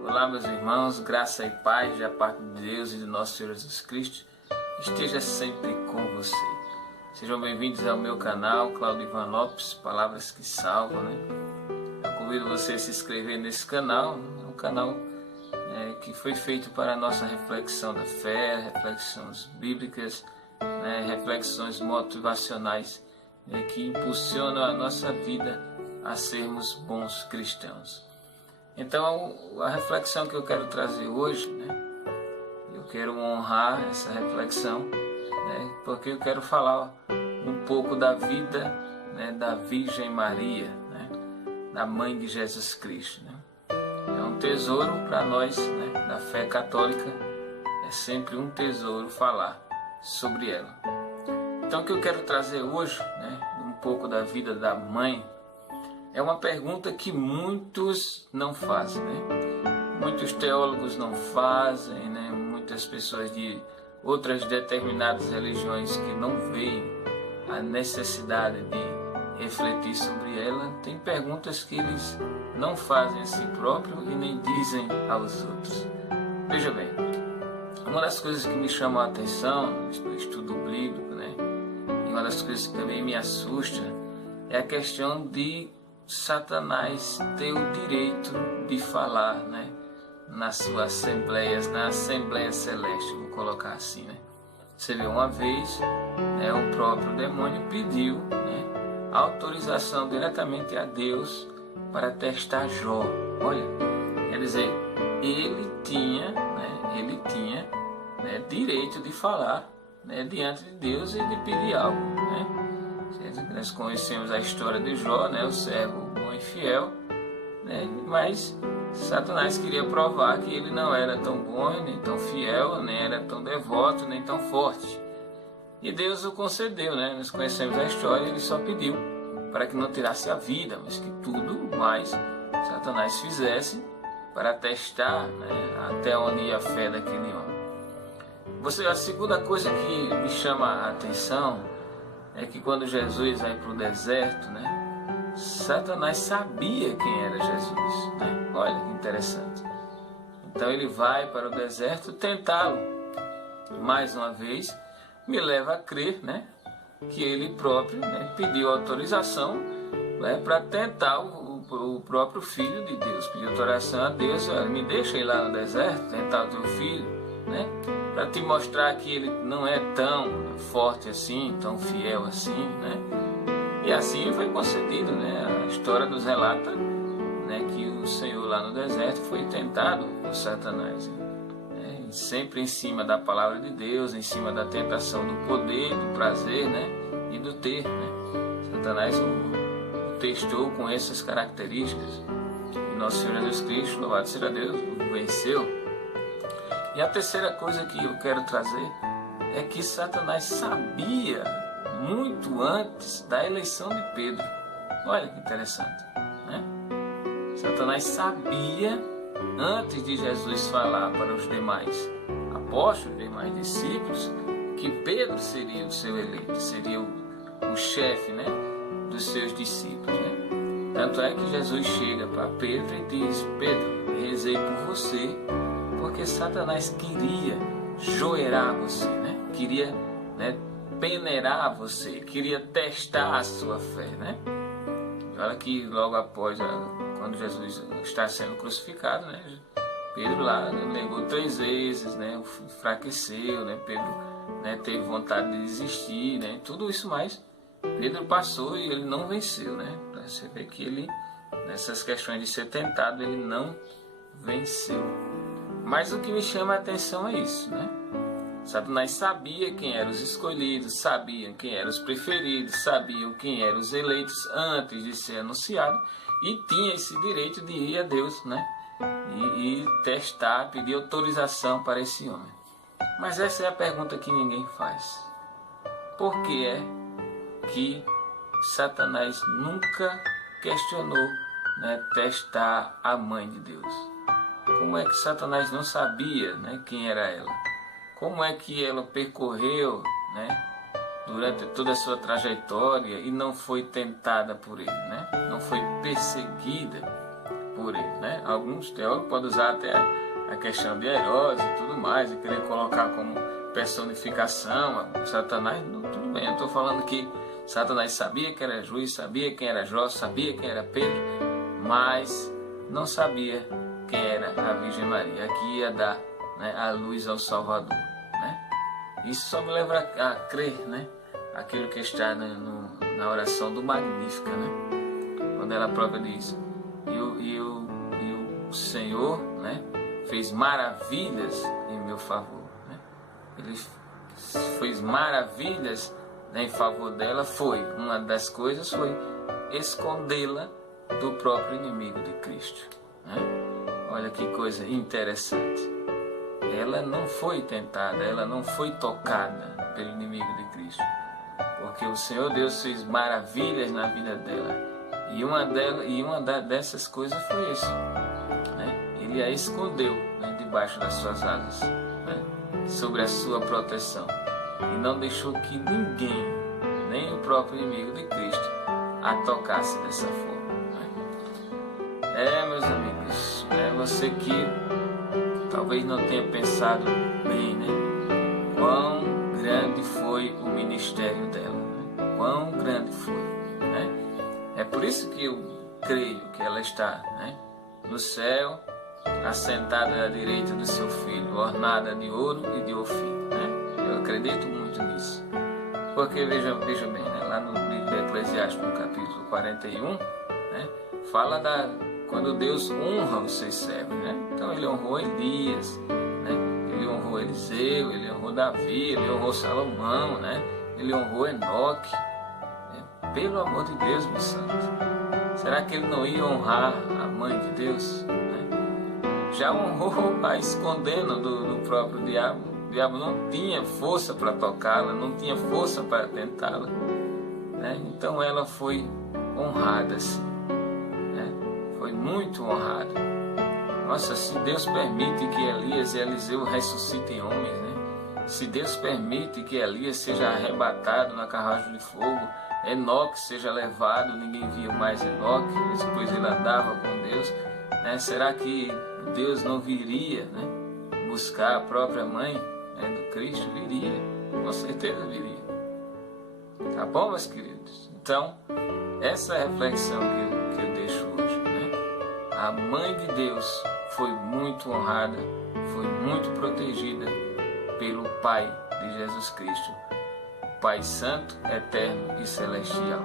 Olá, meus irmãos, graça e paz da parte de Deus e de nosso Senhor Jesus Cristo esteja sempre com você. Sejam bem-vindos ao meu canal, Claudio Ivan Lopes, Palavras que Salvam, Eu convido você a se inscrever nesse canal, um canal que foi feito para a nossa reflexão da fé, reflexões bíblicas, reflexões motivacionais que impulsionam a nossa vida a sermos bons cristãos. Então, a reflexão que eu quero trazer hoje, eu quero honrar essa reflexão, porque eu quero falar um pouco da vida da Virgem Maria, da Mãe de Jesus Cristo. É um tesouro para nós, da fé católica, é sempre um tesouro falar sobre ela. Então, o que eu quero trazer hoje, um pouco da vida da Mãe, é uma pergunta que muitos não fazem, Muitos teólogos não fazem, Muitas pessoas de outras determinadas religiões que não veem a necessidade de refletir sobre ela, tem perguntas que eles não fazem a si próprios e nem dizem aos outros. Veja bem, uma das coisas que me chama a atenção no estudo bíblico, e uma das coisas que também me assusta, é a questão de Satanás ter o direito de falar, nas suas assembleias, na Assembleia Celeste, vou colocar assim, Você vê, uma vez, o próprio demônio pediu, autorização diretamente a Deus para testar Jó. Olha, quer dizer, ele tinha direito de falar, diante de Deus e de pedir algo, Nós conhecemos a história de Jó, o servo bom e fiel, mas Satanás queria provar que ele não era tão bom, nem tão fiel, nem era tão devoto, nem tão forte. E Deus o concedeu, Nós conhecemos a história, ele só pediu para que não tirasse a vida, mas que tudo mais Satanás fizesse para testar até onde ia a fé daquele homem. A segunda coisa que me chama a atenção é que quando Jesus vai para o deserto, Satanás sabia quem era Jesus, Olha que interessante. Então ele vai para o deserto tentá-lo. Mais uma vez, me leva a crer, que ele próprio pediu autorização para tentar o próprio Filho de Deus. Pediu autorização a Deus, me deixa ir lá no deserto, tentar o teu filho, para te mostrar que ele não é tão forte assim, tão fiel assim, E assim foi concedido, A história nos relata, que o Senhor lá no deserto foi tentado por Satanás, sempre em cima da palavra de Deus, em cima da tentação do poder, do prazer, e do ter, Satanás o testou com essas características e nosso Senhor Jesus Cristo, louvado seja Deus, o venceu. E a terceira coisa que eu quero trazer é que Satanás sabia muito antes da eleição de Pedro. Olha que interessante, Satanás sabia antes de Jesus falar para os demais apóstolos, os demais discípulos, que Pedro seria o seu eleito, seria o chefe, dos seus discípulos, Tanto é que Jesus chega para Pedro e diz: Pedro, rezei por você, porque Satanás queria joerar você, queria peneirar você, queria testar a sua fé, E olha que logo após, quando Jesus está sendo crucificado, Pedro lá negou 3 vezes, enfraqueceu, Pedro teve vontade de desistir, tudo isso mais Pedro passou e ele não venceu, Você vê que ele, nessas questões de ser tentado, ele não venceu. Mas o que me chama a atenção é isso, Satanás sabia quem eram os escolhidos, sabiam quem eram os preferidos, sabiam quem eram os eleitos antes de ser anunciado e tinha esse direito de ir a Deus, e testar, pedir autorização para esse homem. Mas essa é a pergunta que ninguém faz. Por que é que Satanás nunca questionou testar a Mãe de Deus? Como é que Satanás não sabia quem era ela? Como é que ela percorreu durante toda a sua trajetória e não foi tentada por ele, né? Não foi perseguida por ele, né? Alguns teólogos podem usar até a questão de Herodes e tudo mais, e querer colocar como personificação Satanás. Tudo bem, eu estou falando que Satanás sabia que era juiz, sabia quem era Jó, sabia quem era Pedro, mas não sabia quem era a Virgem Maria, a que ia dar, né, a luz ao Salvador, né? Isso só me leva a crer, né, aquilo que está na oração do Magnífica, né? Quando ela própria diz: e o Senhor, né, fez maravilhas em meu favor, né? Ele fez maravilhas, né, em favor dela. Uma das coisas foi escondê-la do próprio inimigo de Cristo, né? Olha que coisa interessante. Ela não foi tentada, ela não foi tocada pelo inimigo de Cristo, porque o Senhor Deus fez maravilhas na vida dela, e uma dessas coisas foi isso, né? Ele a escondeu, né, debaixo das suas asas, né, sobre a sua proteção, e não deixou que ninguém, nem o próprio inimigo de Cristo, a tocasse dessa forma, né? Meus amigos, você que talvez não tenha pensado bem, né, quão grande foi o ministério dela, né? Quão grande foi, né? É por isso que eu creio que ela está, né, no céu, assentada à direita do seu Filho, ornada de ouro e de ofício, né? Eu acredito muito nisso, porque veja bem, né, lá no livro de Eclesiastes, no capítulo 41, né, fala quando Deus honra os seus servos, né? Então ele honrou Elias, né? Ele honrou Eliseu, ele honrou Davi, ele honrou Salomão, né? Ele honrou Enoque, né? Pelo amor de Deus, meu santo, será que ele não ia honrar a mãe de Deus, né? Já honrou a escondendo do próprio diabo. O diabo não tinha força para tocá-la, não tinha força para tentá-la, né? Então ela foi honrada assim, foi muito honrado. Nossa, se Deus permite que Elias e Eliseu ressuscitem homens, né? Se Deus permite que Elias seja arrebatado na carruagem de fogo, Enoque seja levado, ninguém via mais Enoque, depois ele andava com Deus, né? Será que Deus não viria, né, buscar a própria mãe, né, do Cristo? Viria, com certeza viria. Tá bom, meus queridos? Então, essa é a reflexão que eu deixo hoje. A mãe de Deus foi muito honrada, foi muito protegida pelo Pai de Jesus Cristo, Pai Santo, Eterno e Celestial.